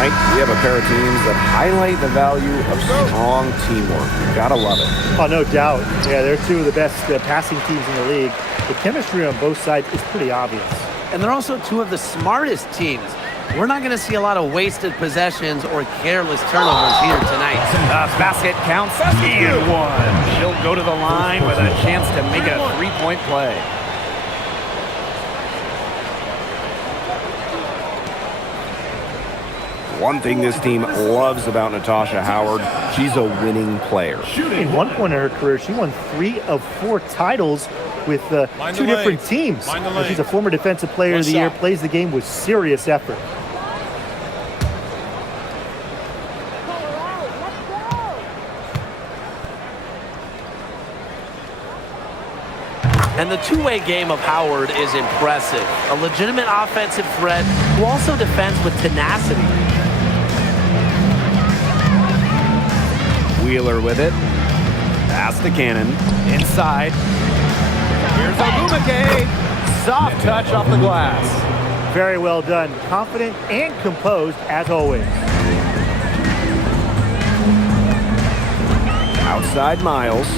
Tonight, we have a pair of teams that highlight the value of strong teamwork. Gotta love it. Oh, no doubt. Yeah, they're two of the best passing teams in the league. The chemistry on both sides is pretty obvious. And they're also two of the smartest teams. We're not going to see a lot of wasted possessions or careless turnovers here tonight. Basket counts and one. She'll go to the line with a chance to make it a three-point play. One thing this team loves about Natasha Howard, she's a winning player. In one point in her career, she won 3 of 4 titles with 2 different teams. She's a former Defensive Player of the Year, plays the game with serious effort. And the two-way game of Howard is impressive. A legitimate offensive threat who also defends with tenacity. Wheeler with it. Pass to Cannon. Inside. Here's Ogumake. Soft touch off the glass. Very well done. Confident and composed as always. Outside Miles.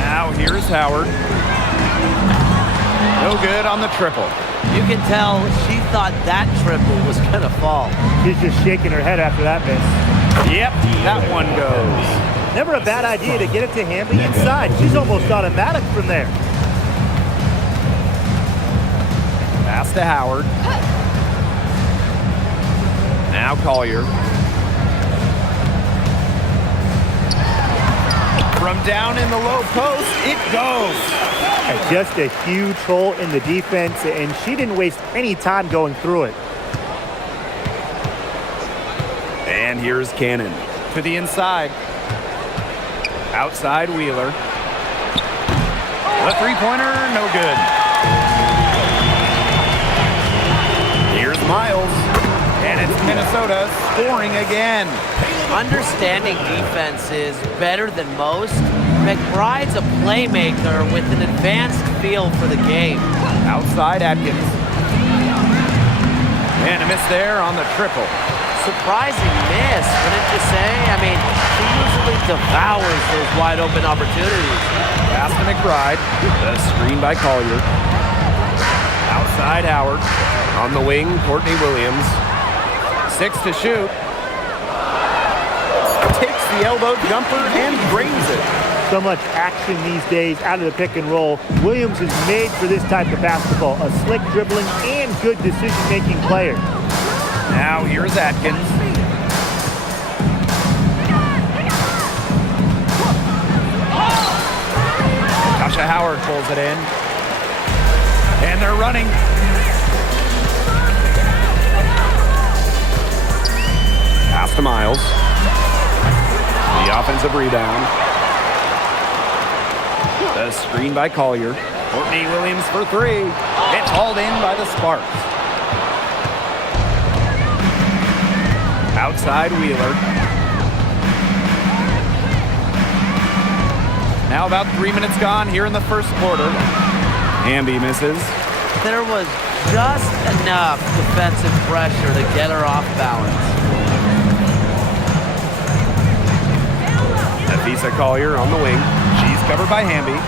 Now here's Howard. No good on the triple. You can tell she thought that triple was going to fall. She's just shaking her head after that miss. Yep, that one goes. Never a bad idea to get it to Hamby inside. She's almost automatic from there. Pass to Howard. Now Collier. From down in the low post, it goes. Just a huge hole in the defense, and she didn't waste any time going through it. And here's Cannon. To the inside. Outside Wheeler. The three-pointer, no good. Here's Miles. And it's Minnesota scoring again. Understanding defense is better than most. McBride's a playmaker with an advanced feel for the game. Outside Atkins. And a miss there on the triple. Surprising miss, wouldn't you say? I mean, she usually devours those wide open opportunities. Pass to McBride. The screen by Collier. Outside Howard. On the wing, Courtney Williams. 6 to shoot. Takes the elbow jumper and drains it. So much action these days out of the pick and roll. Williams is made for this type of basketball. A slick dribbling and good decision-making player. Now here's Atkins. Tasha Howard pulls it in. And they're running. Pass to Miles. The offensive rebound. The screen by Collier. Courtney Williams for 3. It's hauled in by the Sparks. Outside Wheeler. Now about 3 minutes gone here in the first quarter. Hamby misses. There was just enough defensive pressure to get her off balance. Nafisa Collier on the wing. She's covered by Hamby.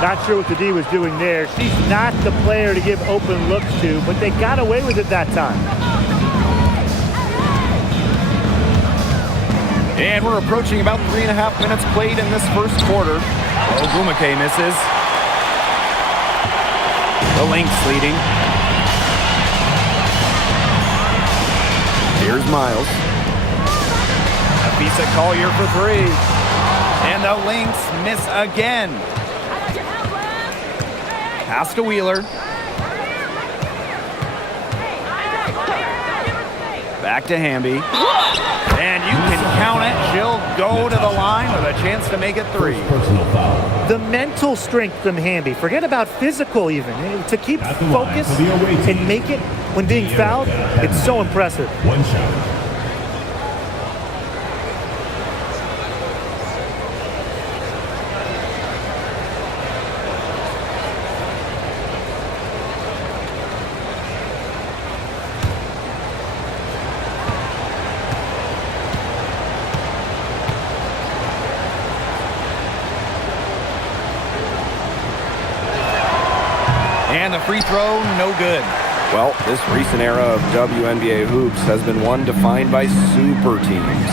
Not sure what the D was doing there. She's not the player to give open looks to, but they got away with it that time. And we're approaching about 3.5 minutes played in this first quarter. Ogumake misses. The Lynx leading. Here's Miles. Nafisa Collier for 3. And the Lynx miss again. Pass to Wheeler. Back to Hamby. And you can count it. She'll go to the line with a chance to make it 3. The mental strength from Hamby. Forget about physical even. To keep focus and make it when being fouled, it's so impressive. One shot. And the free throw, no good. Well, this recent era of WNBA hoops has been one defined by super teams.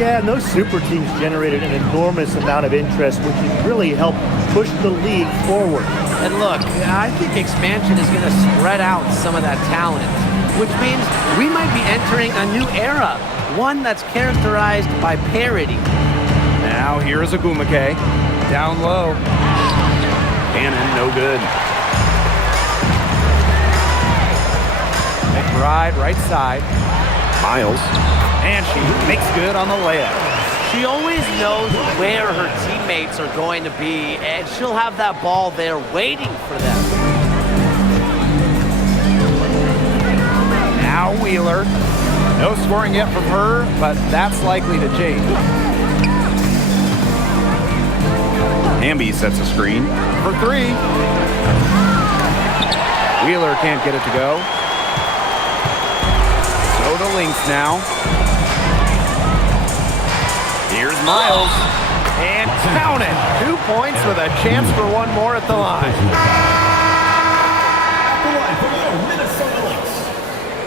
Yeah, and those super teams generated an enormous amount of interest, which has really helped push the league forward. And look, I think expansion is going to spread out some of that talent, which means we might be entering a new era, one that's characterized by parity. Now here's Agumake. Down low. Cannon, no good. McBride, right side. Miles. And she makes good on the layup. She always knows where her teammates are going to be, and she'll have that ball there waiting for them. Now Wheeler. No scoring yet from her, but that's likely to change. Hamby sets a screen. For three. Wheeler can't get it to go. So the Lynx now. Here's Miles. And count it. 2 points with a chance for one more at the line. At the line for the Minnesota Lynx,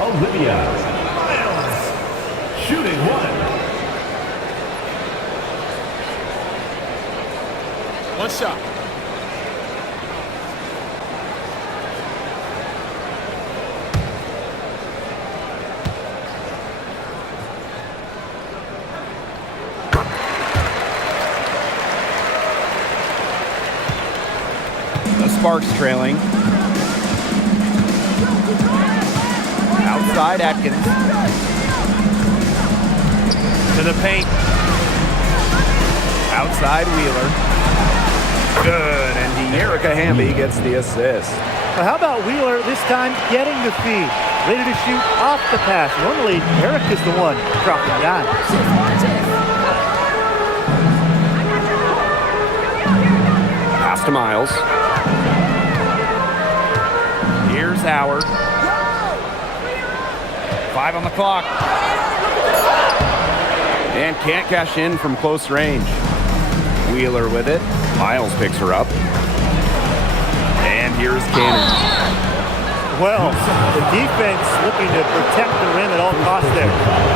Olivia Miles, shooting one. One shot. The Sparks trailing. Outside Atkins. To the paint. Outside Wheeler. Good, and Erica Hamby gets the assist. Well, how about Wheeler this time getting the feed? Ready to shoot off the pass. Normally, Erica's the one dropping dimes. Pass to Miles. Here's Howard. 5 on the clock. And can't cash in from close range. Wheeler with it. Miles picks her up. And here's Cannon. Well, the defense looking to protect the rim at all costs there.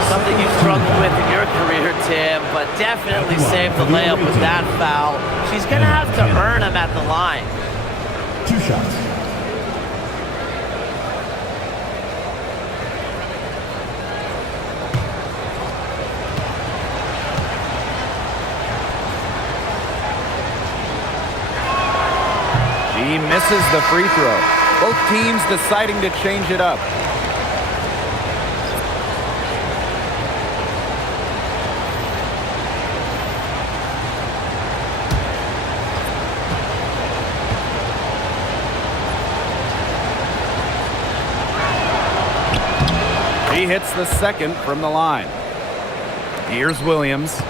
Something you struggled with in your career, Tim, but definitely saved the layup with that foul. She's going to have to earn them at the line. 2 shots. He misses the free throw. Both teams deciding to change it up. He hits the second from the line. Here's Williams.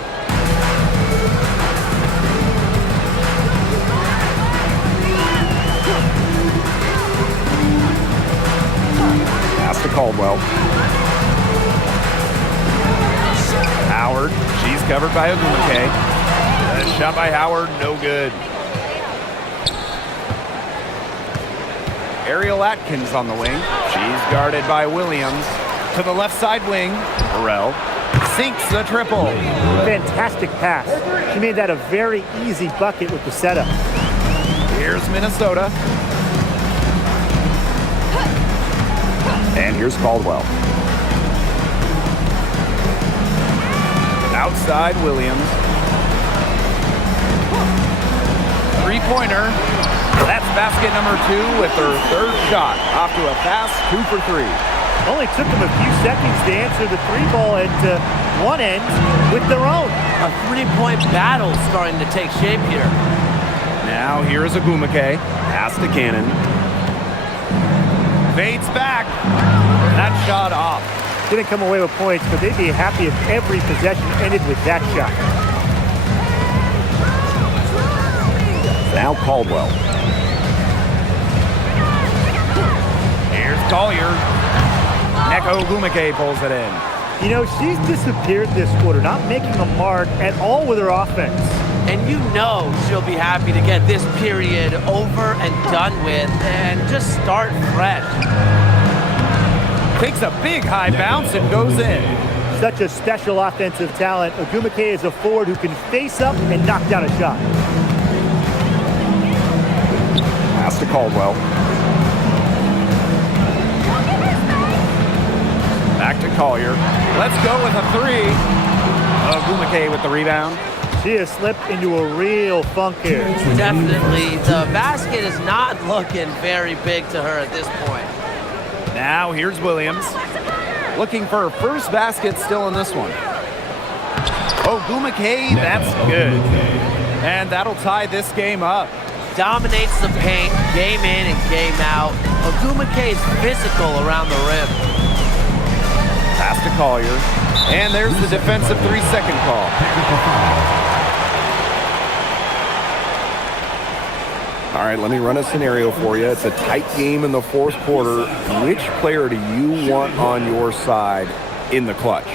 Pass to Caldwell. Howard. She's covered by Agumake. A shot by Howard, no good. Ariel Atkins on the wing. She's guarded by Williams. To the left side wing. Burrell sinks the triple. Fantastic pass. She made that a very easy bucket with the setup. Here's Minnesota. And here's Caldwell. Outside Williams. Three-pointer. That's basket number 2 with her third shot. Off to a fast 2 for 3. Only took them a few seconds to answer the three ball at one end with their own. A three-point battle starting to take shape here. Now here's Agumake. Pass to Cannon. Fades back. That shot off. Didn't come away with points, but they'd be happy if every possession ended with that shot. Now Caldwell. Here's Collier. Neko Agumake pulls it in. You know, she's disappeared this quarter, not making a mark at all with her offense. and you know she'll be happy to get this period over and done with and just start fresh. Takes a big high bounce and goes in. Such a special offensive talent. Ogumake is a forward who can face up and knock down a shot. Pass to Caldwell. Back to Collier. Let's go with a three. Ogumake with the rebound. She has slipped into a real funk here. Definitely. The basket is not looking very big to her at this point. Now here's Williams. Looking for her first basket still in this one. Ogumake, that's good. And that'll tie this game up. Dominates the paint, game in and game out. Ogumake is physical around the rim. Pass to Collier. And there's the defensive 3-second call. All right, let me run a scenario for you. It's a tight game in the fourth quarter. Which player do you want on your side in the clutch?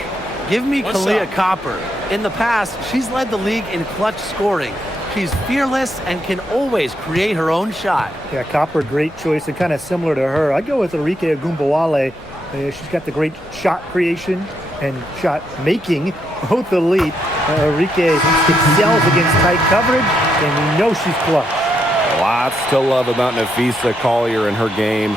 Give me Kalia Copper. In the past, she's led the league in clutch scoring. She's fearless and can always create her own shot. Yeah, Copper, great choice and kind of similar to her. I'd go with Enrique Ogunbowale. She's got the great shot creation and shot making, both elite. Enrique excels against tight coverage, and we know she's clutch. Lots to love about Napheesa Collier and her game.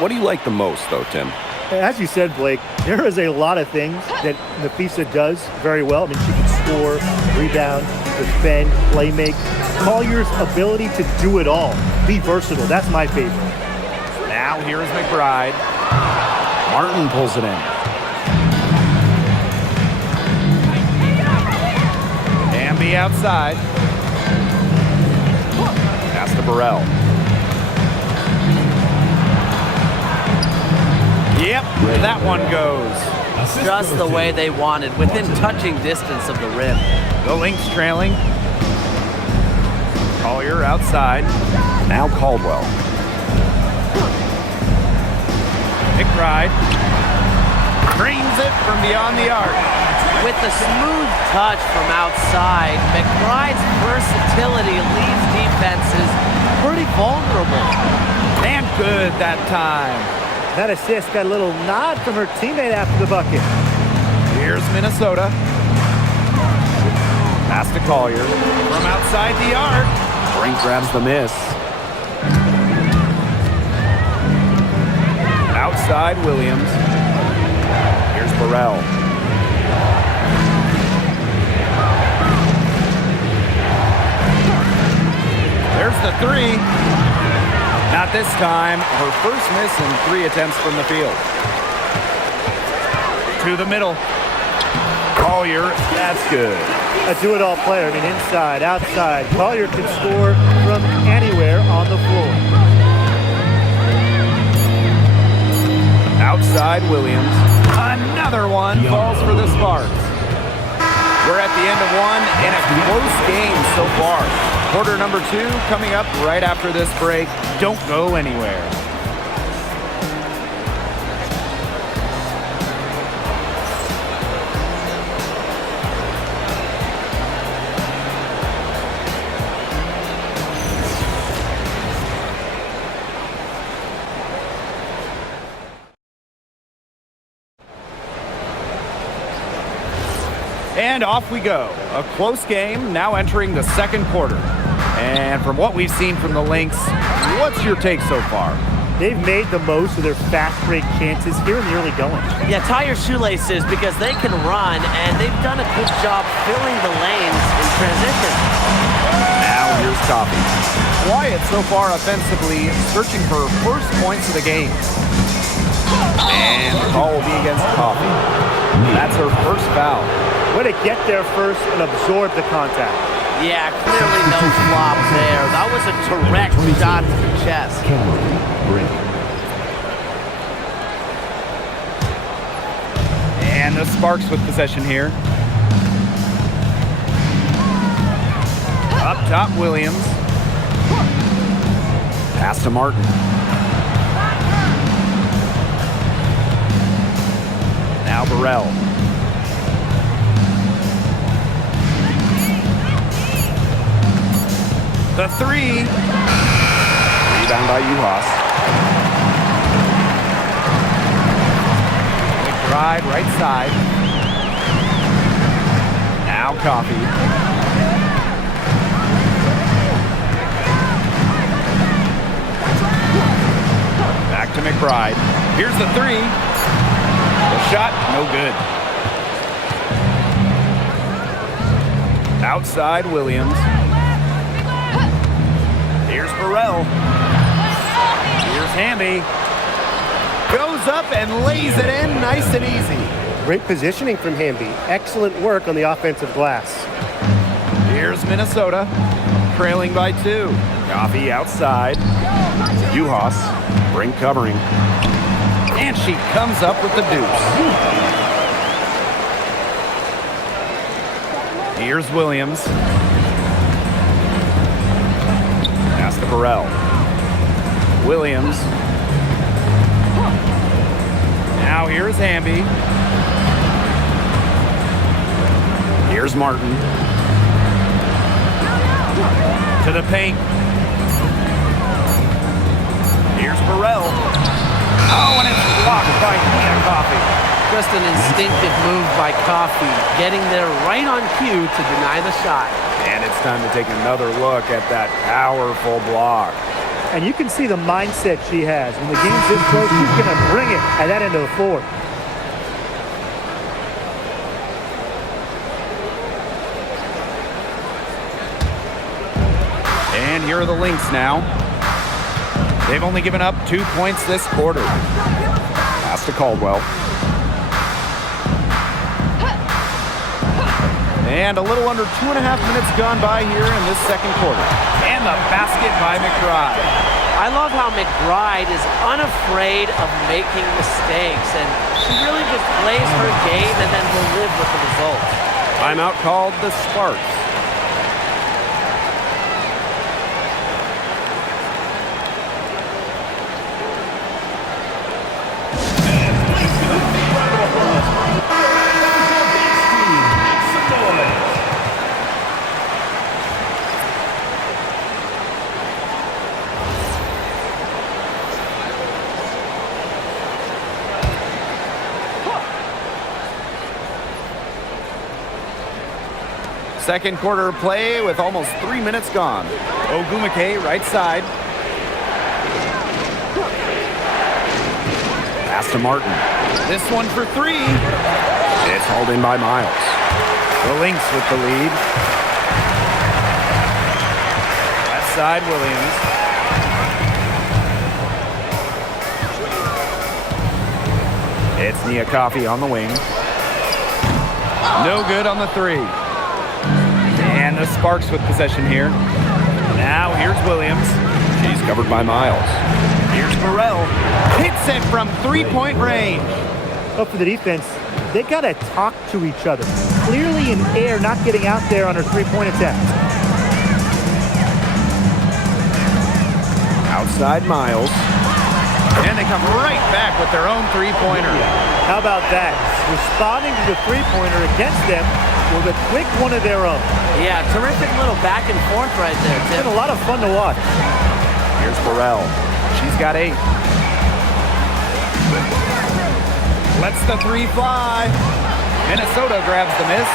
What do you like the most, though, Tim? As you said, Blake, there is a lot of things that Napheesa does very well. I mean, she can score, rebound, defend, play make. Collier's ability to do it all, be versatile, that's my favorite. Now here's McBride. Martin pulls it in. Amby outside. Pass to Burrell. Yep, that one goes. Just the way they wanted, within touching distance of the rim. The Lynx trailing. Collier outside. Now Caldwell. McBride drains it from beyond the arc. With the smooth touch from outside, McBride's versatility leaves defenses pretty vulnerable. And good that time. That assist got a little nod from her teammate after the bucket. Here's Minnesota. Pass to Collier. From outside the arc. Brink grabs the miss. Outside Williams. Here's Burrell. There's the three. Not this time. Her first miss in 3 attempts from the field. To the middle. Collier, that's good. A do-it-all player. I mean, inside, outside. Collier can score from anywhere on the floor. Outside Williams. Another one falls for the Sparks. We're at the end of one in a close game so far. Quarter number 2 coming up right after this break. Don't go anywhere. And off we go. A close game now entering the second quarter. And from what we've seen from the Lynx, what's your take so far? They've made the most of their fast break chances here in the early going. Yeah, tie your shoelaces because they can run, and they've done a good job filling the lanes in transition. Now here's Coffee. Quiet so far offensively, searching for first points of the game. And the call will be against Coffee. That's her first foul. Way to get there first and absorb the contact. Yeah, clearly no flop there. That was a direct shot to the chest. And the Sparks with possession here. Up top, Williams. Pass to Martin. Now Burrell. The three. Rebound by Uhas. McBride, right side. Now Coffee. Back to McBride. Here's the three. The shot, no good. Outside Williams. Here's Burrell. Here's Hamby. Goes up and lays it in nice and easy. Great positioning from Hamby. Excellent work on the offensive glass. Here's Minnesota, trailing by 2. Coffee outside. Uhas, brink covering. And she comes up with the deuce. Here's Williams. Pass to Burrell. Williams. Now here's Hamby. Here's Martin. To the paint. Here's Burrell. Oh, and it's blocked by Nia Coffee. Just an instinctive move by Coffee, getting there right on cue to deny the shot. And it's time to take another look at that powerful block. And you can see the mindset she has. When the game's this close, she's going to bring it at that end of the floor. And here are the Lynx now. They've only given up 2 points this quarter. Pass to Caldwell. And a little under 2.5 minutes gone by here in this second quarter. And the basket by McBride. I love how McBride is unafraid of making mistakes, and she really just plays her game and then will live with the results. Timeout called the Sparks. Second quarter play with almost 3 minutes gone. Ogumake, right side. Pass to Martin. This one for 3. It's hauled in by Miles. The Lynx with the lead. Left side, Williams. It's Nia Coffee on the wing. No good on the 3. And the Sparks with possession here. Now here's Williams. She's covered by Miles. Here's Burrell. Hits it from 3-point range. But for the defense, they got to talk to each other. Clearly in air, not getting out there on her three-point attempt. Outside Miles. And they come right back with their own three-pointer. How about that? Responding to the three-pointer against them with a quick one of their own. Yeah, terrific little back and forth right there, It's Tim. been a lot of fun to watch. Here's Burrell. She's got 8. Lets the 3 fly. Minnesota grabs the miss.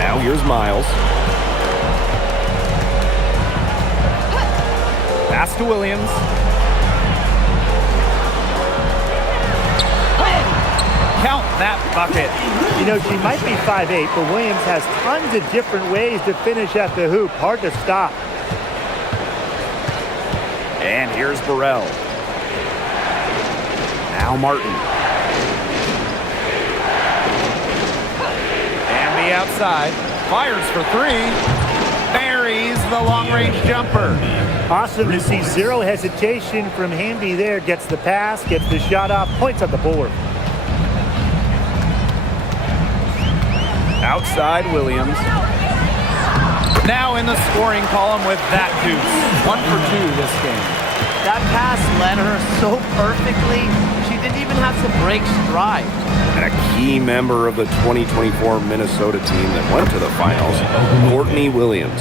Now here's Miles. Pass to Williams. Count that bucket. You know, she might be 5'8", but Williams has tons of different ways to finish at the hoop. Hard to stop. And here's Burrell. Now Martin. And the outside. Fires for 3. Buries the long-range jumper. Awesome to see zero hesitation from Hamby there. Gets the pass, gets the shot off, points on the board. Outside Williams. Now in the scoring column with that deuce. 1 for 2 this game. That pass led her so perfectly. She didn't even has to break stride. And a key member of the 2024 Minnesota team that went to the finals, Courtney Williams.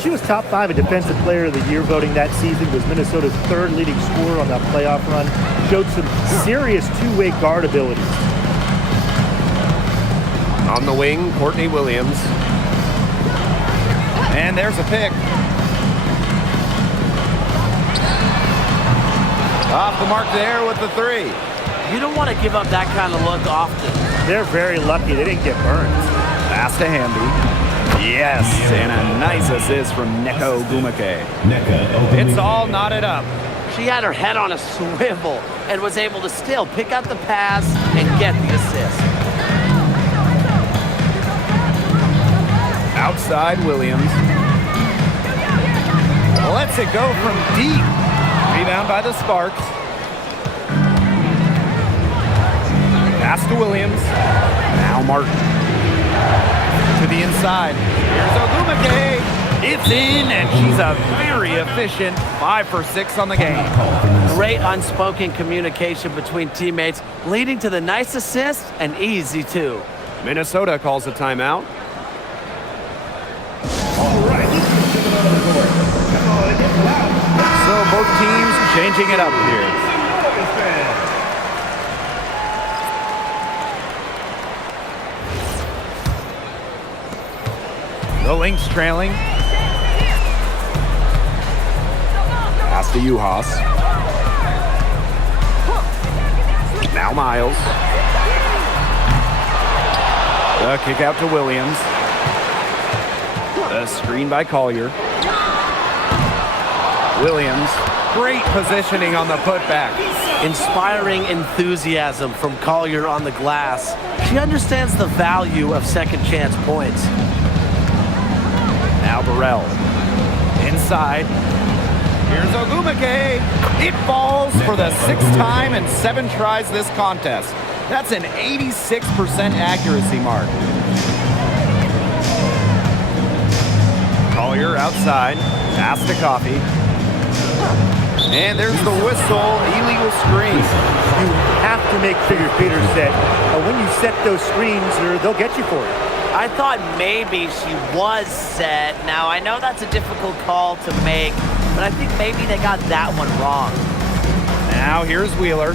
She was top 5 in Defensive Player of the Year voting that season, was Minnesota's 3rd leading scorer on that playoff run, showed some serious two-way guard abilities. On the wing, Courtney Williams. And there's a pick. Off the mark there with the 3. You don't want to give up that kind of look often. They're very lucky they didn't get burned. Pass to Hamby. Yes, and a nice assist from Neko Gumake. It's all knotted up. She had her head on a swivel and was able to still pick out the pass and get the assist. Outside Williams. Lets it go from deep. Rebound by the Sparks. Pass to Williams. Now Martin. To the inside. Here's Ogumake. It's in, and she's a very efficient 5 for 6 on the game. Great unspoken communication between teammates, leading to the nice assist and easy 2. Minnesota calls a timeout. So both teams changing it up here. The Lynx trailing. Pass to Uhas. Now Miles. The kick out to Williams. The screen by Collier. Williams, great positioning on the putback. Inspiring enthusiasm from Collier on the glass. She understands the value of second chance points. Now Burrell. Inside. Here's Ogumake. It falls for the 6th time in 7 tries this contest. That's an 86% accuracy mark. Collier outside. Pass to Coffey. And there's the whistle. Illegal screen. You have to make sure your feet are set. When you set those screens, they'll get you for it. I thought maybe she was set. Now, I know that's a difficult call to make, but I think maybe they got that one wrong. Now here's Wheeler.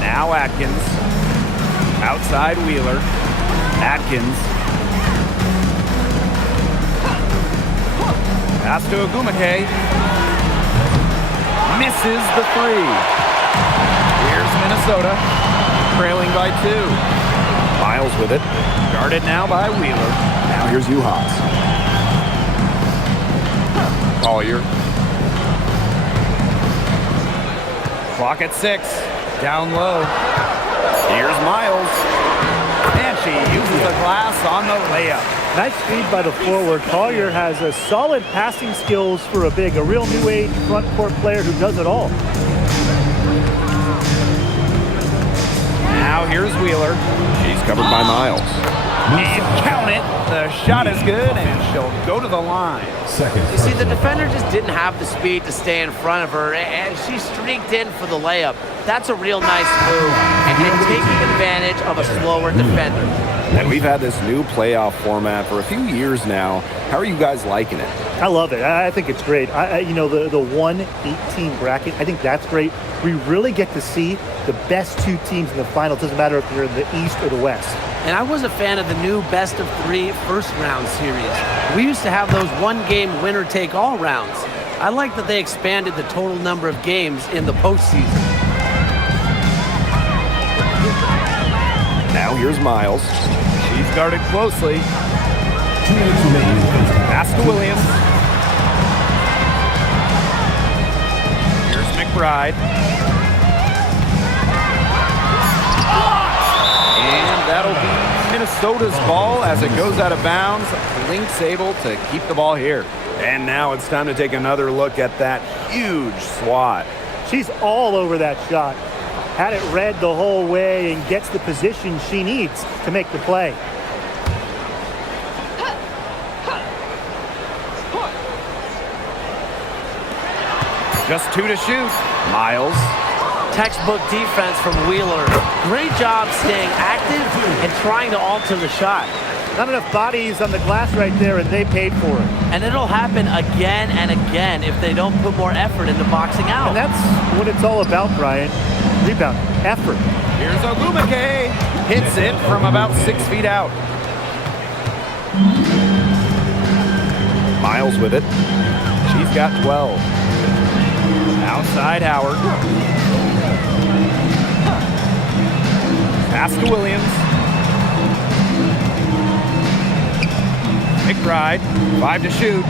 Now Atkins. Outside Wheeler. Atkins. Pass to Ogumake. Misses the 3. Here's Minnesota. Trailing by 2. Miles with it. Guarded now by Wheeler. Now here's Uhas. Collier. Clock at 6. Down low. Here's Miles. And she uses the glass on the layup. Nice feed by the forward. Collier has a solid passing skills for a big, a real new age front court player who does it all. Now here's Wheeler. She's covered by Miles. And count it. The shot is good, and she'll go to the line. You see, the defender just didn't have the speed to stay in front of her, and she streaked in for the layup. That's a real nice move, and taking advantage of a slower defender. And we've had this new playoff format for a few years now. How are you guys liking it? I love it. I think it's great. You know, the 1-18 bracket, I think that's great. We really get to see the best 2 teams in the final. It doesn't matter if you're in the East or the West. And I was a fan of the new best-of-3 first-round series. We used to have those one-game winner-take-all rounds. I like that they expanded the total number of games in the postseason. Now here's Miles. She's guarded closely. Pass to Williams. Here's McBride. And that'll be Minnesota's ball as it goes out of bounds. Lynx able to keep the ball here. And now it's time to take another look at that huge swat. She's all over that shot. Had it read the whole way and gets the position she needs to make the play. Just 2 to shoot. Miles. Textbook defense from Wheeler. Great job staying active and trying to alter the shot. Not enough bodies on the glass right there, and they paid for it. And it'll happen again and again if they don't put more effort into boxing out. And that's what it's all about, Brian. Rebound, effort. Here's Ogumake. Hits it from about 6 feet out. Miles with it. She's got 12. Outside Howard. Pass to Williams. McBride, 5 to shoot.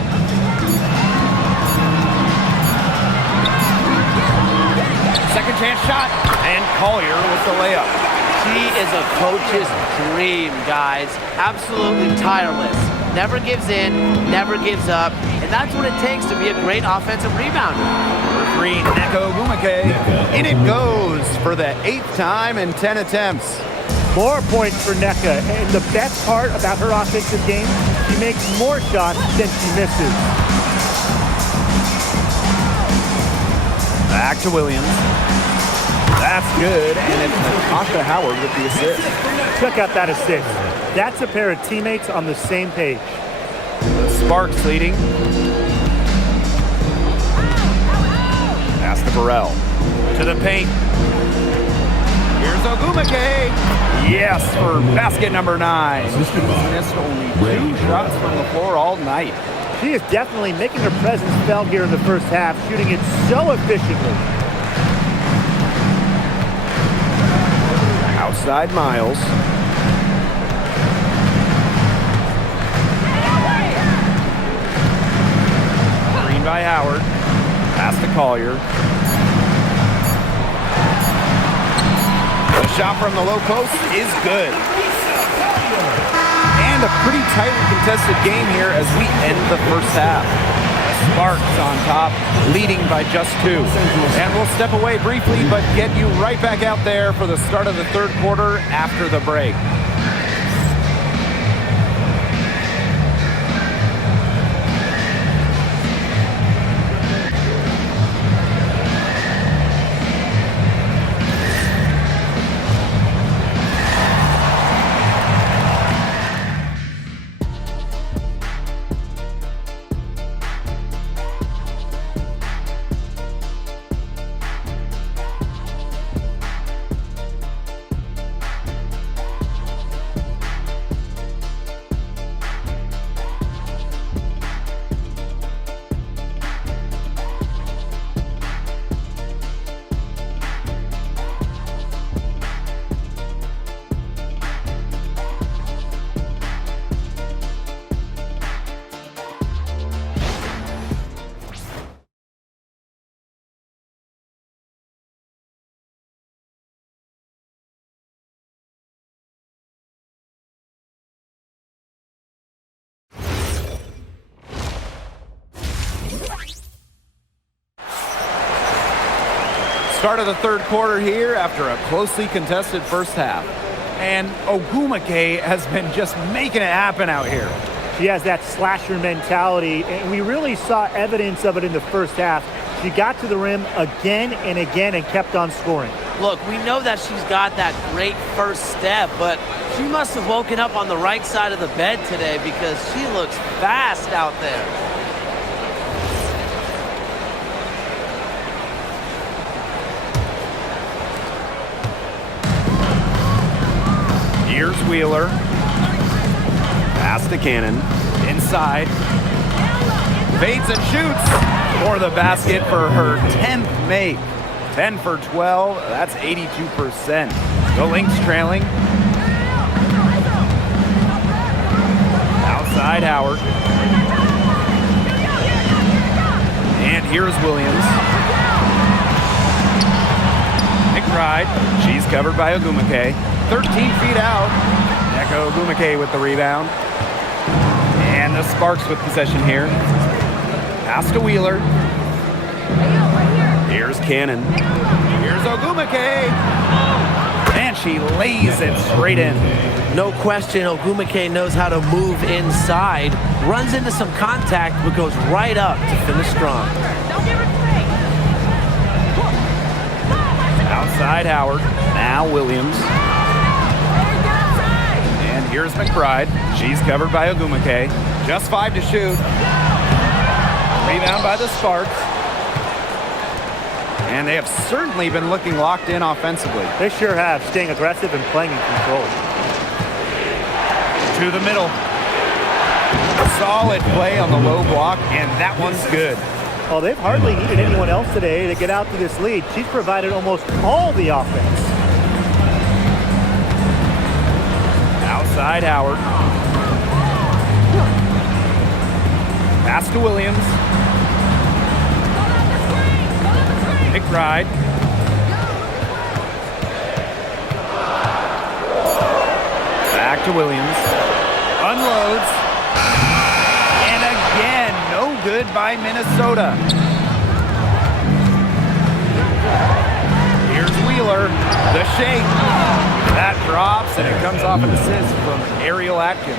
Second chance shot, and Collier with the layup. She is a coach's dream, guys. Absolutely tireless. Never gives in, never gives up, and that's what it takes to be a great offensive rebounder. Number 3, Neko Ogumake. In it goes for the 8th time in 10 attempts. More points for Nneka. And the best part about her offensive game, she makes more shots than she misses. Back to Williams. That's good, and it's Natasha Howard with the assist. Check out that assist. That's a pair of teammates on the same page. The Sparks leading. Pass to Burrell. To the paint. Here's Ogumake. Yes, for basket number 9. She's missed only 2 shots from the floor all night. She is definitely making her presence felt here in the first half, shooting it so efficiently. Outside Miles. Green by Howard. Pass to Collier. The shot from the low post is good. And a pretty tightly contested game here as we end the first half. Sparks on top, leading by just 2. And we'll step away briefly, but get you right back out there for the start of the third quarter after the break. Start of the third quarter here after a closely contested first half. And Ogumake has been just making it happen out here. She has that slasher mentality, and we really saw evidence of it in the first half. She got to the rim again and again and kept on scoring. Look, we know that she's got that great first step, but she must have woken up on the right side of the bed today because she looks fast out there. Here's Wheeler. Pass to Cannon. Inside. Fades and shoots for the basket for her 10th make. 10 for 12. That's 82%. The Lynx trailing. Outside Howard. And here's Williams. McBride. She's covered by Ogumake. 13 feet out. Neko Ogumake with the rebound. And the Sparks with possession here. Pass to Wheeler. Here's Cannon. Here's Ogumake. And she lays it straight in. No question, Ogumake knows how to move inside. Runs into some contact, but goes right up to finish strong. Outside Howard. Now Williams. And here's McBride. She's covered by Ogumake. Just 5 to shoot. Rebound by the Sparks. And they have certainly been looking locked in offensively. They sure have, staying aggressive and playing in control. To the middle. Solid play on the low block, and that one's good. Well, they've hardly needed anyone else today to get out to this lead. She's provided almost all the offense. Outside Howard. Pass to Williams. McBride. Back to Williams. Unloads. And again, no good by Minnesota. Here's Wheeler. The shake. That drops, and it comes off an assist from Ariel Atkins.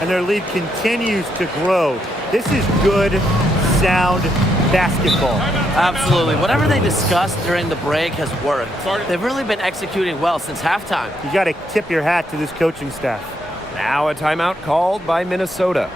And their lead continues to grow. This is good, sound basketball. Absolutely. Whatever they discussed during the break has worked. They've really been executing well since halftime. You got to tip your hat to this coaching staff. Now a timeout called by Minnesota.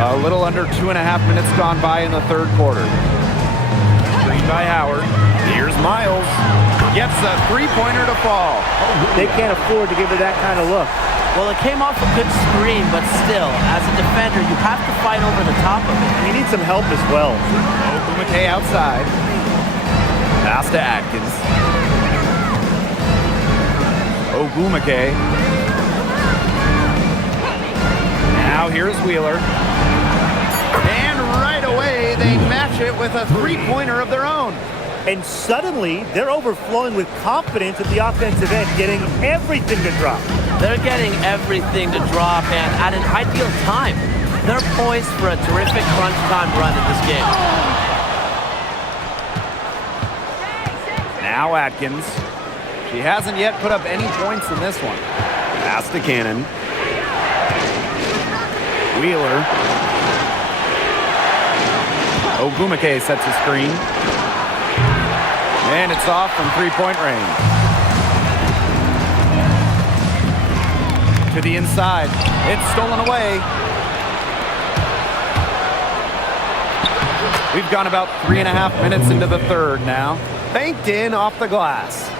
A little under 2.5 minutes gone by in the third quarter. Screen by Howard. Here's Miles. Gets a three-pointer to fall. They can't afford to give her that kind of look. Well, it came off a good screen, but still, as a defender, you have to fight over the top of it. You need some help as well. Ogumake outside. Pass to Atkins. Ogumake. Now here's Wheeler. And right away, they match it with a three-pointer of their own. And suddenly, they're overflowing with confidence at the offensive end, getting everything to drop. They're getting everything to drop, and at an ideal time. They're poised for a terrific crunch time run in this game. Now Atkins. She hasn't yet put up any points in this one. Pass to Cannon. Wheeler. Ogumake sets a screen. And it's off from three-point range. To the inside. It's stolen away. We've gone about 3.5 minutes into the third now. Banked in off the glass.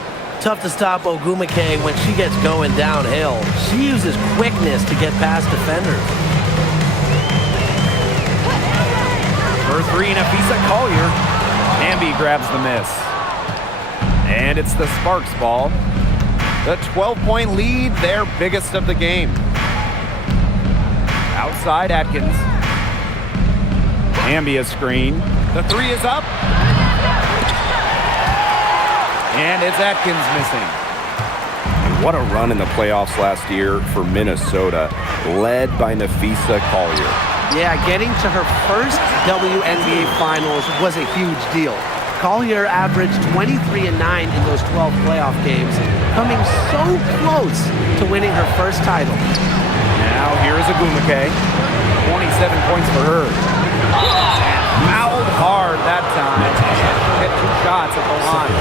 Tough to stop Ogumake when she gets going downhill. She uses quickness to get past defenders. For three, Nafisa Collier. Hamby grabs the miss. And it's the Sparks ball. The 12-point lead, their biggest of the game. Outside Atkins. Hamby a screen. The three is up. And it's Atkins missing. What a run in the playoffs last year for Minnesota, led by Nafisa Collier. Yeah, getting to her first WNBA finals was a huge deal. Collier averaged 23 and 9 in those 12 playoff games, coming so close to winning her first title. Now here's Ogumake. 27 points for her. And fouled hard that time. And hit 2 shots at the line.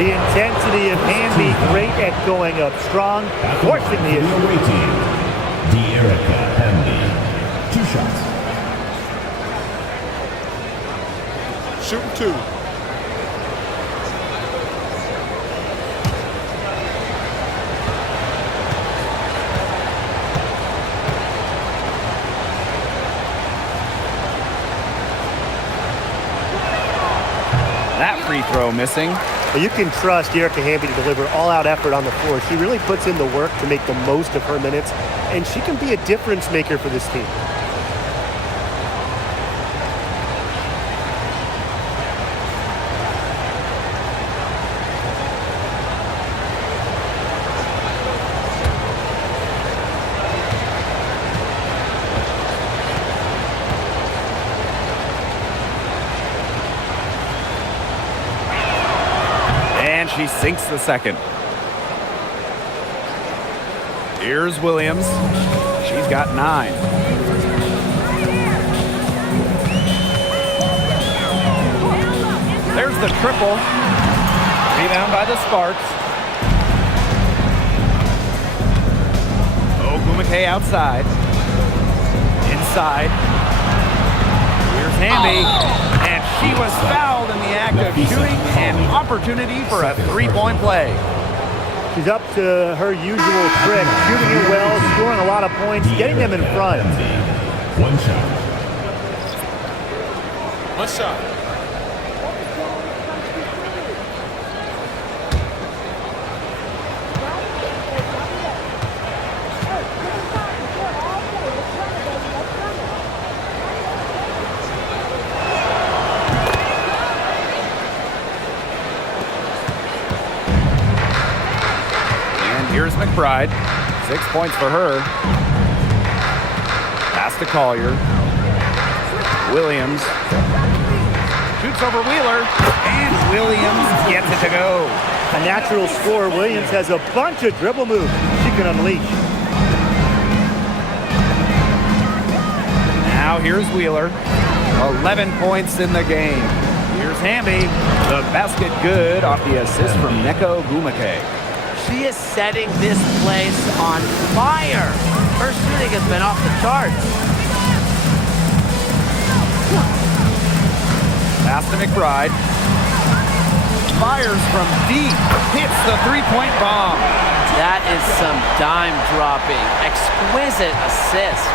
The intensity of Hamby, great at going up strong, forcing the issue. Away team, De'Erica Hamby. 2 shots. Shooting 2. That free throw missing. But you can trust De'Erica Hamby to deliver all-out effort on the floor. She really puts in the work to make the most of her minutes, and she can be a difference maker for this team. she sinks the second. Here's Williams. She's got 9. There's the triple. Rebound by the Sparks. Ogumake outside. Inside. Here's Hamby. And she was fouled in the act of shooting. An opportunity for a 3-point play. She's up to her usual trick, shooting it well, scoring a lot of points, getting them in front. One shot. One shot. Here's McBride. 6 points for her. Pass to Collier. Williams. Shoots over Wheeler. And Williams gets it to go. A natural scorer, Williams has a bunch of dribble moves she can unleash. Now here's Wheeler. 11 points in the game. Here's Hamby. The basket good off the assist from Neko Gumake. She is setting this place on fire. Her shooting has been off the charts. Pass to McBride. Fires from deep. Hits the 3-point bomb. That is some dime dropping. Exquisite assist.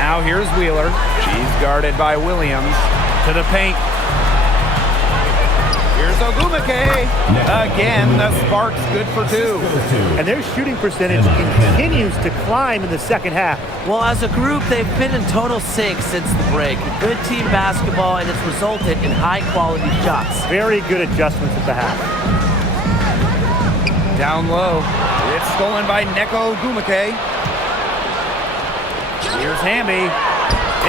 Now here's Wheeler. She's guarded by Williams. To the paint. Here's Ogumake. Again, the Sparks good for 2. And their shooting percentage continues to climb in the second half. Well, as a group, they've been in total sync since the break. Good team basketball, and it's resulted in high-quality shots. Very good adjustments at the half. Down low. It's stolen by Neko Gumake. Here's Hamby.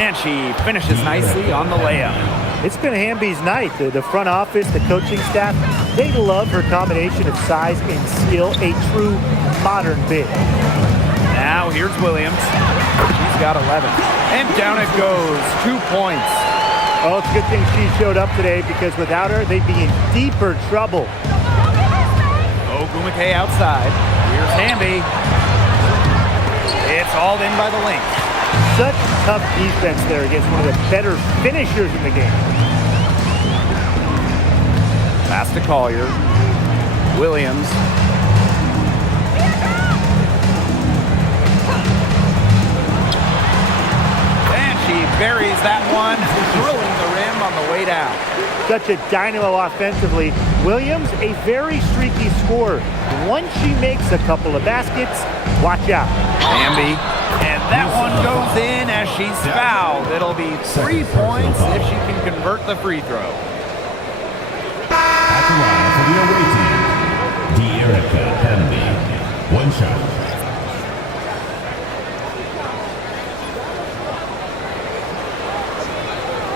And she finishes nicely on the layup. It's been Hamby's night. The front office, the coaching staff, they love her combination of size and skill, a true modern big. Now here's Williams. She's got 11. And down it goes. 2 points. Oh, it's a good thing she showed up today because without her, they'd be in deeper trouble. Ogumake outside. Here's Hamby. It's hauled in by the Lynx. Such tough defense there against one of the better finishers in the game. Pass to Collier. Williams. And she buries that one, drilling the rim on the way down. Such a dynamo offensively. Williams, a very streaky scorer. Once she makes a couple of baskets, watch out. Hamby. And that one goes in as she's fouled. It'll be 3 points if she can convert the free throw. At the line for the away team, De'Erica Hamby. One shot.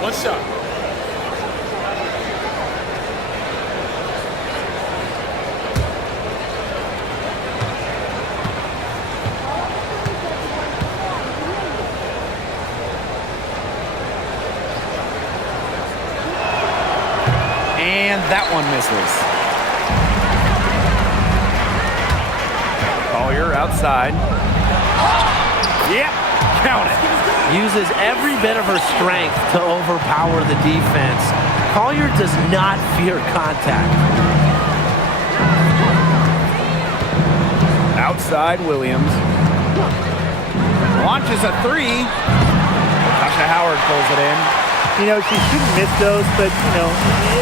One shot. And that one misses. Collier outside. Yep, count it. Uses every bit of her strength to overpower the defense. Collier does not fear contact. Outside Williams. Launches a 3. Tasha Howard pulls it in. You know, she shouldn't miss those, but, you know,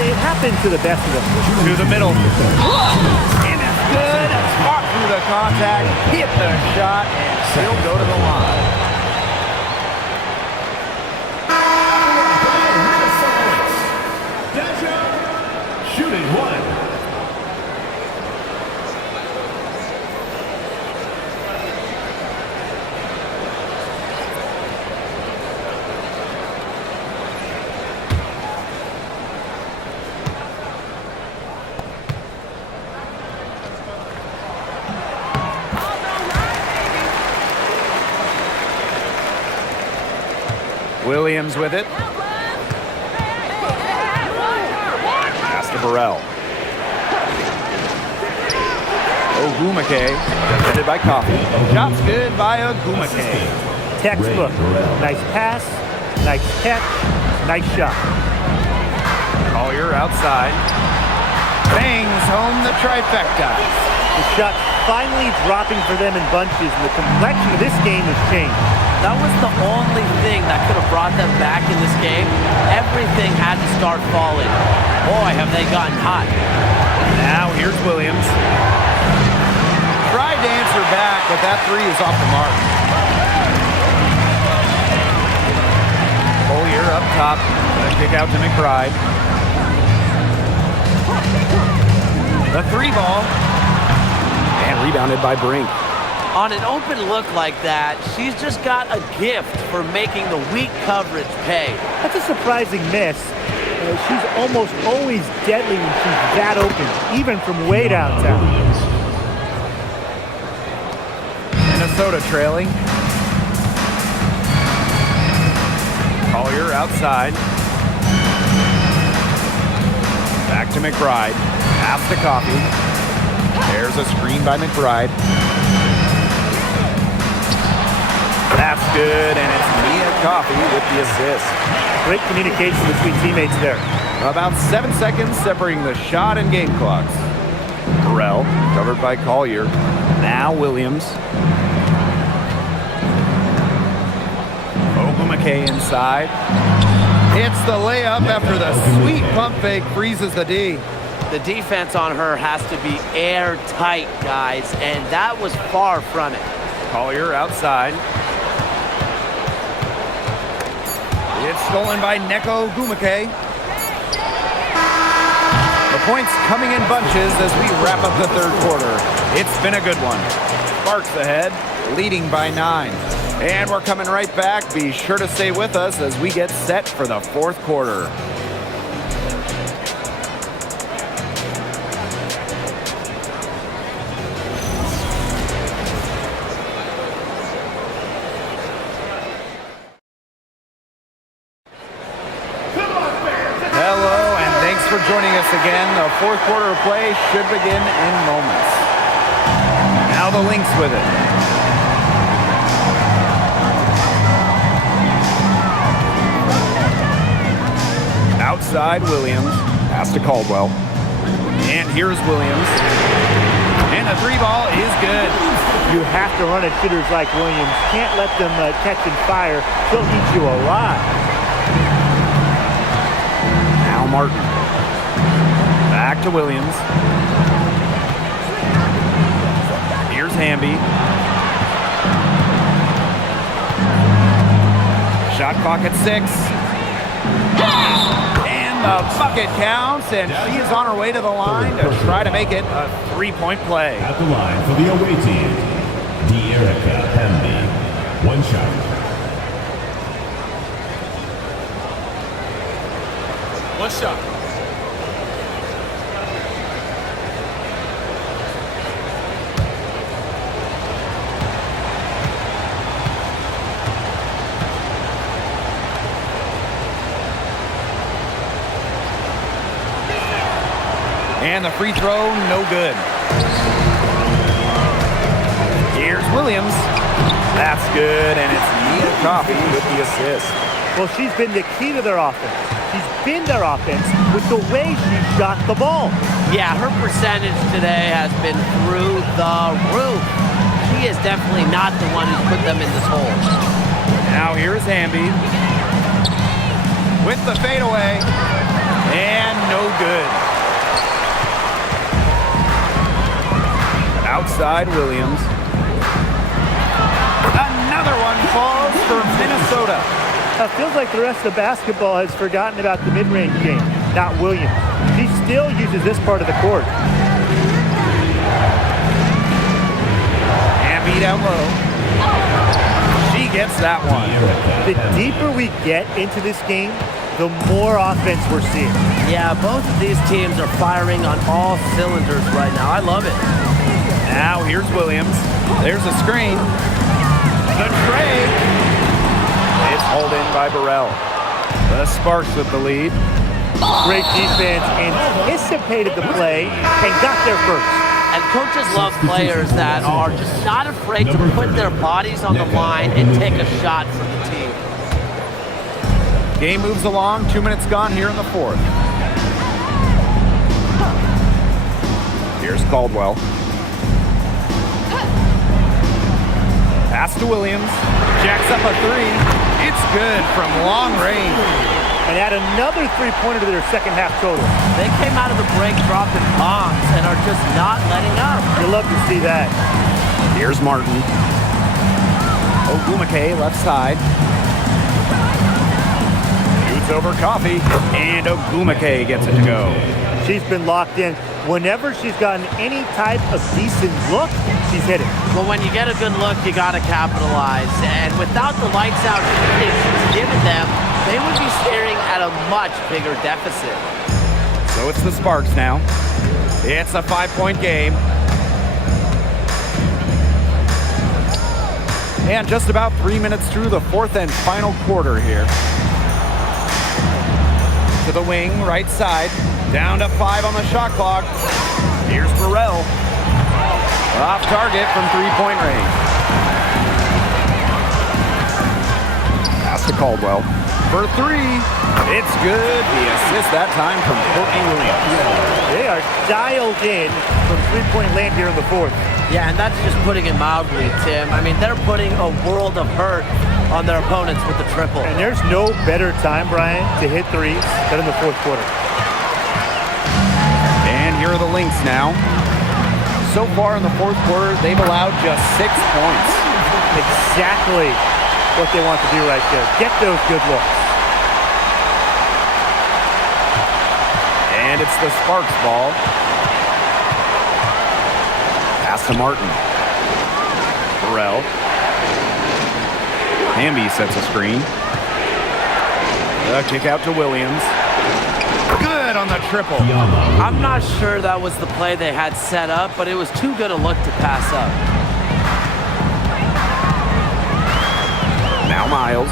it happens to the best of them. To the middle. And it's good. Fought through the contact, hit the shot, and she'll go to the line. Shooting 1. Williams with it. Pass to Burrell. Ogumake, defended by Coffey. Shot's good by Ogumake. Textbook. Nice pass, nice catch, nice shot. Collier outside. Bangs home the trifecta. The shot finally dropping for them in bunches, and the complexion of this game has changed. That was the only thing that could have brought them back in this game. Everything had to start falling. Boy, have they gotten hot. Now here's Williams. Tried to answer back, but that three is off the mark. Collier up top. Gonna kick out to McBride. The three ball. And rebounded by Brink. On an open look like that, she's just got a gift for making the weak coverage pay. That's a surprising miss. She's almost always deadly when she's that open, even from way downtown. Minnesota trailing. Collier outside. Back to McBride. Pass to Coffey. There's a screen by McBride. That's good, and it's Mia Coffey with the assist. Great communication between teammates there. About 7 seconds separating the shot and game clocks. Burrell, covered by Collier. Now Williams. Ogumake inside. Hits the layup after the sweet pump fake freezes the D. The defense on her has to be airtight, guys, and that was far from it. Collier outside. It's stolen by Neko Ogumake. The points coming in bunches as we wrap up the third quarter. It's been a good one. Sparks ahead, leading by 9. And we're coming right back. Be sure to stay with us as we get set for the fourth quarter. Hello, and thanks for joining us again. The fourth quarter of play should begin in moments. Now the Lynx with it. Outside Williams, pass to Caldwell. And here's Williams. And the three ball is good. You have to run at shooters like Williams. Can't let them catch and fire. They'll eat you alive. Now Martin. Back to Williams. Here's Hamby. Shot clock at 6. And the bucket counts, and she is on her way to the line to try to make it a three-point play. At the line for the away team, De'Erica Hamby. One shot. One shot. And the free throw, no good. Here's Williams. That's good, and it's Mia Coffey with the assist. Well, she's been the key to their offense. She's been their offense with the way she shot the ball. Yeah, her percentage today has been through the roof. She is definitely not the one who's put them in this hole. Now here's Hamby with the fadeaway, and no good. Outside Williams. Another one falls for Minnesota. It feels like the rest of basketball has forgotten about the mid-range game, not Williams. She still uses this part of the court. Hamby down low. She gets that one. The deeper we get into this game, the more offense we're seeing. Yeah, both of these teams are firing on all cylinders right now. I love it. Now here's Williams. There's a screen. The tray. It's Hauled in by Burrell. The Sparks with the lead. Great defense, anticipated the play, and got there first. And coaches love players that are just not afraid to put their bodies on the line and take a shot for the team. Game moves along. 2 minutes gone here in the fourth. Here's Caldwell. Pass to Williams. Jacks up a three. It's good from long range. And add another three-pointer to their second half total. They came out of the break dropping bombs and are just not letting up. You love to see that. Here's Martin. Ogumake left side. Shoots over Coffee. And Ogumake gets it to go. She's been locked in. Whenever she's gotten any type of decent look, she's hit it. But when you get a good look, you got to capitalize. And without the lights out shooting she's given them, they would be staring at a much bigger deficit. So it's the Sparks now. It's a 5-point game. And just about 3 minutes through the fourth and final quarter here. To the wing, right side. Down to 5 on the shot clock. Here's Burrell. Off target from 3-point range. Pass to Caldwell. For 3. It's good. The assist that time from Courtney Williams. They are dialed in from three-point land here in the fourth. Yeah, and that's just putting it mildly, Tim. I mean, they're putting a world of hurt on their opponents with the triple. And there's no better time, Brian, to hit threes than in the fourth quarter. And here are the Lynx now. So far in the fourth quarter, they've allowed just 6 points. Exactly what they want to do right there. Get those good looks. And it's the Sparks ball. Pass to Martin. Burrell. Hamby sets a screen. The kick out to Williams. Good on the triple. I'm not sure that was the play they had set up, but it was too good a look to pass up. Now Miles.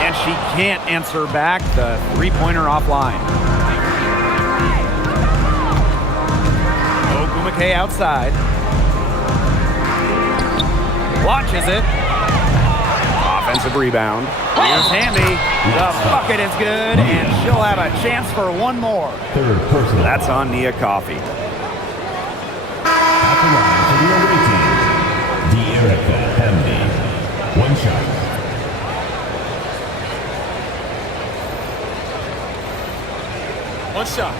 And she can't answer back. The three-pointer offline. Ogumake outside. Launches it. Offensive rebound. Here's Hamby. The bucket is good, and she'll have a chance for one more. Third personal. That's on Nia Coffey. At the line for the away team, De'Erica Hamby. One shot. One shot.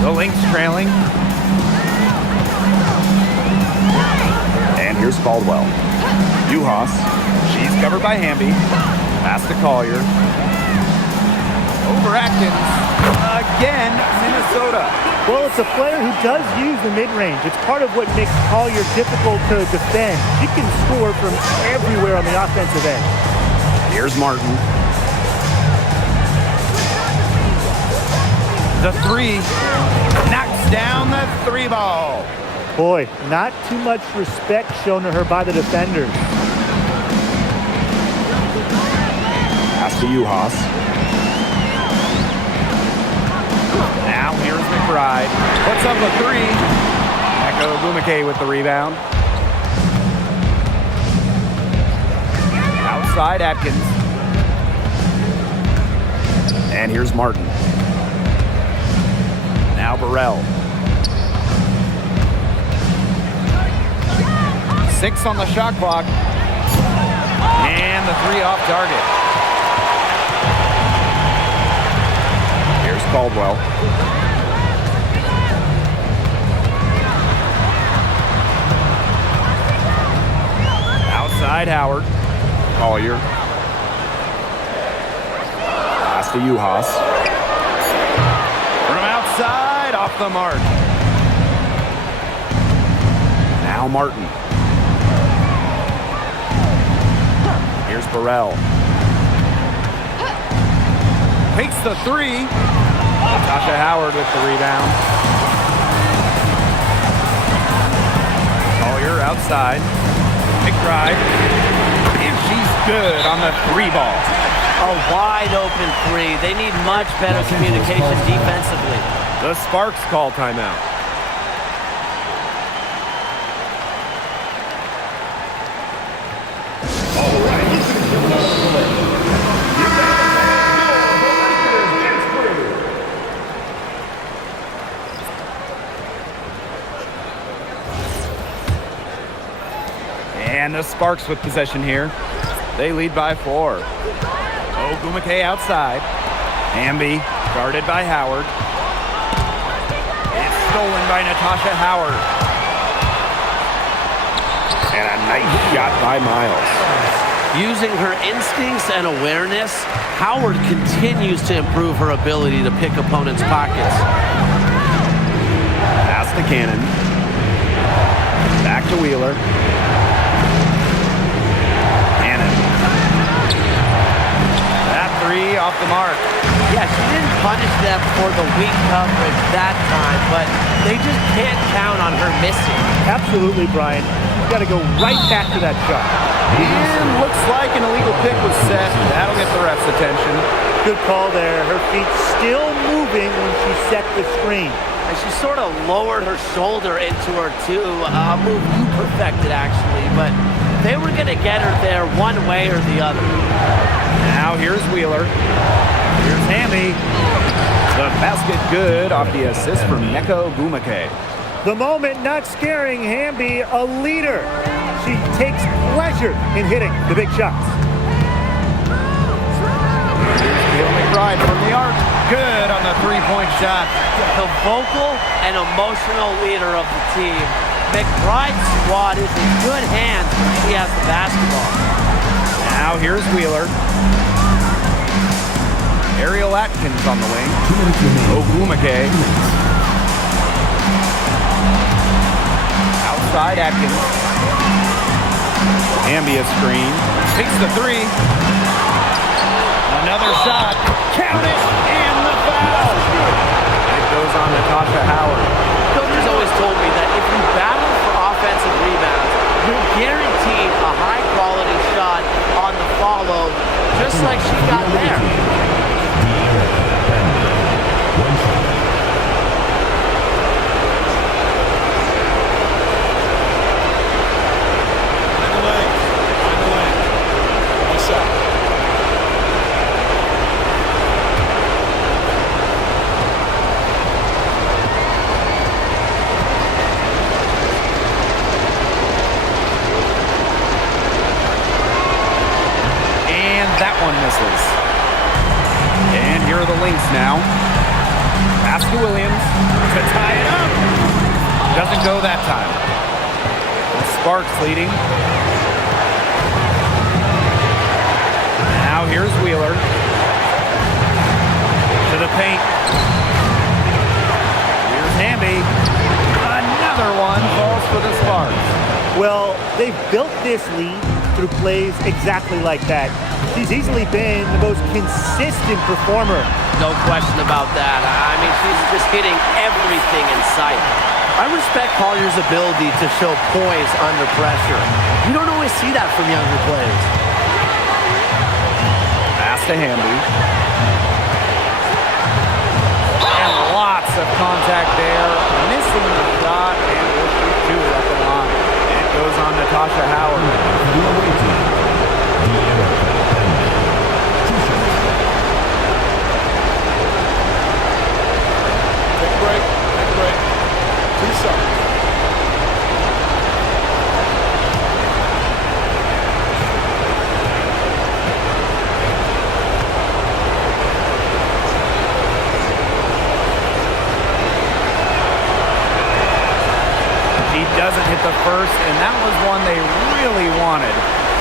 The Lynx trailing. And here's Caldwell. Uhas. She's covered by Hamby. Pass to Collier. Over Atkins. Again, Minnesota. Well, it's a player who does use the mid-range. It's part of what makes Collier difficult to defend. She can score from everywhere on the offensive end. Here's Martin. The three. Knocks down the three ball. Boy, not too much respect shown to her by the defenders. Pass to Uhas. Now here's McBride. Puts up a three. Echo Ogumake with the rebound. Outside Atkins. And here's Martin. Now Burrell. 6 on the shot clock. And the three off target. Here's Caldwell. Outside Howard. Collier. Pass to Uhas. off the mark. Now Martin. Here's Burrell. Takes the three. Natasha Howard with the rebound. Collier outside. Big drive. And she's good on the three ball. A wide open three. They need much better communication defensively. The Sparks call timeout. All right. And the Sparks with possession here. They lead by 4. Ogumake outside. Hamby guarded by Howard. It's stolen by Natasha Howard. And a nice shot by Miles. Using her instincts and awareness, Howard continues to improve her ability to pick opponents' pockets. Pass to Cannon. Back to Wheeler. Cannon. That three off the mark. Yeah, she didn't punish them for the weak coverage that time, but they just can't count on her missing. Absolutely, Brian. You've got to go right back to that shot. And looks like an illegal pick was set. That'll get the ref's attention. Good call there. Her feet still moving when she set the screen. And she sort of lowered her shoulder into her, too. A move you perfected, actually, but they were going to get her there one way or the other. Now here's Wheeler. Here's Hamby. The basket good off the assist from Neko Ogumake. The moment not scaring Hamby, a leader. She takes pleasure in hitting the big shots. Gail McBride from the arc. Good on the three-point shot. The vocal and emotional leader of the team. McBride's squad is in good hands when she has the basketball. Now here's Wheeler. Ariel Atkins on the wing. Ogumake. Outside Atkins. Hamby a screen. Takes the three. Another shot. Count it. And the foul. It goes on Natasha Howard. Coaches always told me that if you battle for offensive rebounds, you're guaranteed a high-quality shot on the follow, just like she got there. That one misses. And here are the Lynx now. Pass to Williams to tie it up. Doesn't go that time. The Sparks leading. Now here's Wheeler. To the paint. Here's Hamby. Another one falls for the Sparks. Well, they've built this lead through plays exactly like that. She's easily been the most consistent performer. No question about that. I mean, she's just hitting everything in sight. I respect Collier's ability to show poise under pressure. You don't always see that from younger players. Pass to Hamby. And lots of contact there. Missing the shot, and we'll shoot two at the line. And it goes on Natasha Howard. He doesn't hit the first, and that was one they really wanted.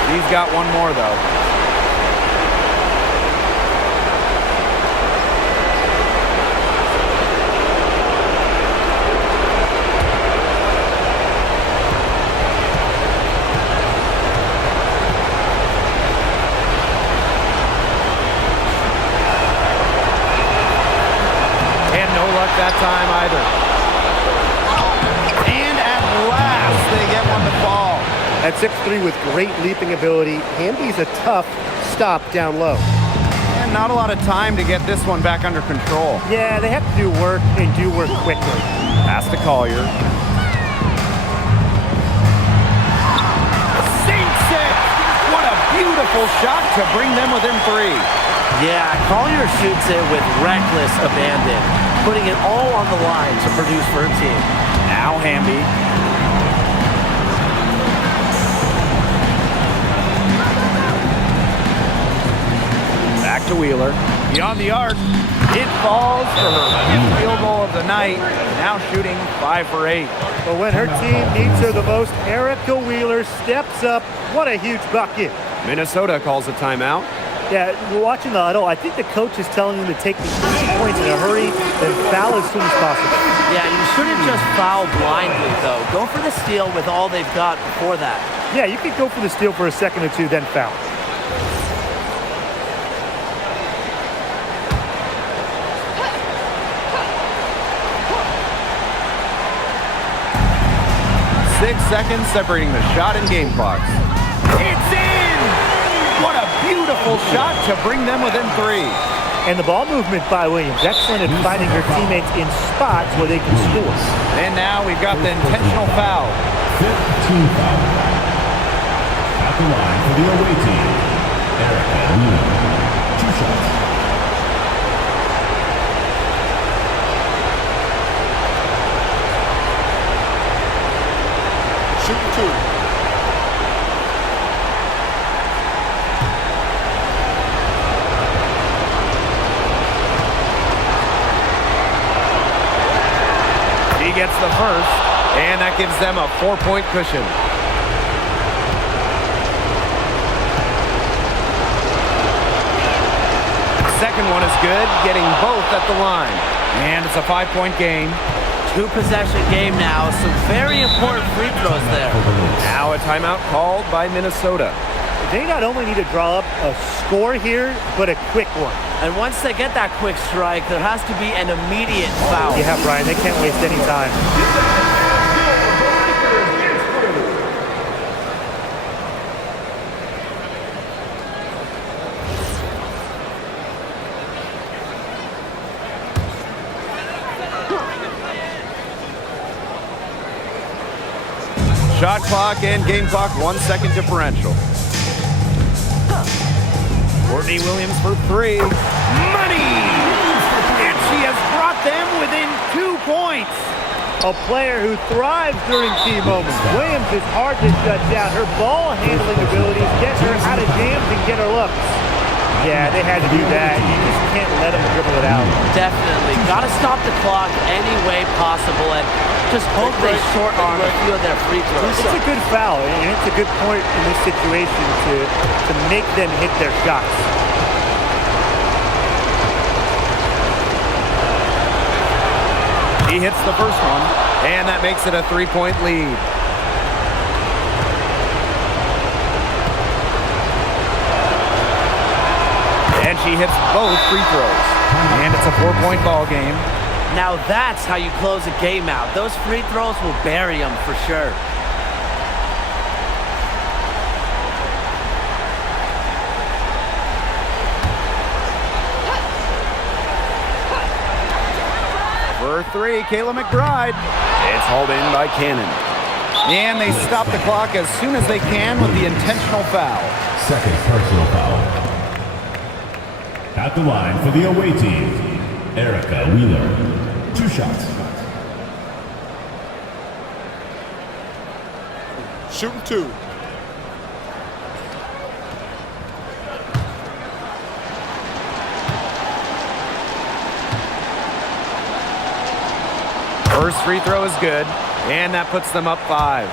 He's got one more, though. that time either. And at last, they get one to fall. At 6'3" with great leaping ability, Hamby's a tough stop down low. And not a lot of time to get this one back under control. Yeah, they have to do work and do work quickly. Pass to Collier. Sinks it! What a beautiful shot to bring them within 3. Yeah, Collier shoots it with reckless abandon, putting it all on the line to produce for her team. Now Hamby. Back to Wheeler. Beyond the arc. It falls for her 5th field goal of the night. Now shooting 5 for 8. But when her team needs her the most, Erica Wheeler steps up. What a huge bucket. Minnesota calls a timeout. Yeah, we're watching the huddle. I think the coach is telling them to take the easy points in a hurry and foul as soon as possible. Yeah, you shouldn't just foul blindly, though. Go for the steal with all they've got before that. Yeah, you could go for the steal for a second or two, then foul. Six seconds separating the shot and game clocks. It's in! What a beautiful shot to bring them within 3. And the ball movement by Williams. Excellent at finding her teammates in spots where they can score. And now we've got the intentional foul. 15 foul. At the line for the away team, Erica Wheeler. 2 shots. Shooting 2. He gets the first, and that gives them a 4-point cushion. Second one is good, getting both at the line. And it's a 5-point game. 2-possession game now. Some very important free throws there. Now a timeout called by Minnesota. They not only need to draw up a score here, but a quick one. And once they get that quick strike, there has to be an immediate foul. Yeah, Brian, they can't waste any time. Shot clock and game clock, 1 second differential. Courtney Williams for 3. Money! And she has brought them within 2 points. A player who thrives during key moments. Williams is hard to shut down. Her ball handling abilities get her out of jams and get her looks. Yeah, they had to do that. You just can't let them dribble it out. Definitely. Got to stop the clock any way possible and just hope they short arm a few of their free throws. It's a good foul, and it's a good point in this situation to make them hit their shots. He hits the first one, and that makes it a 3-point lead. And she hits both free throws. And it's a 4-point ball game. Now that's how you close a game out. Those free throws will bury them for sure. For 3, Kayla McBride. It's hauled in by Cannon. And they stop the clock as soon as they can with the intentional foul. Second personal foul. At the line for the away team, Erica Wheeler. 2 shots. Shooting 2. First free throw is good, and that puts them up 5.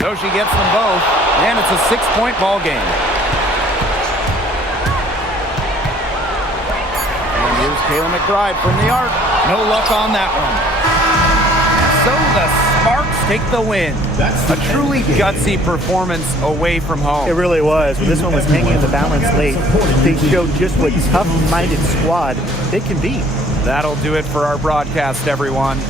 So she gets them both, and it's a 6-point ball game. And here's Kayla McBride from the arc. No luck on that one. So the Sparks take the win. A truly gutsy performance away from home. It really was. When this one was hanging in the balance late, they showed just what tough-minded squad they can be. That'll do it for our broadcast, everyone.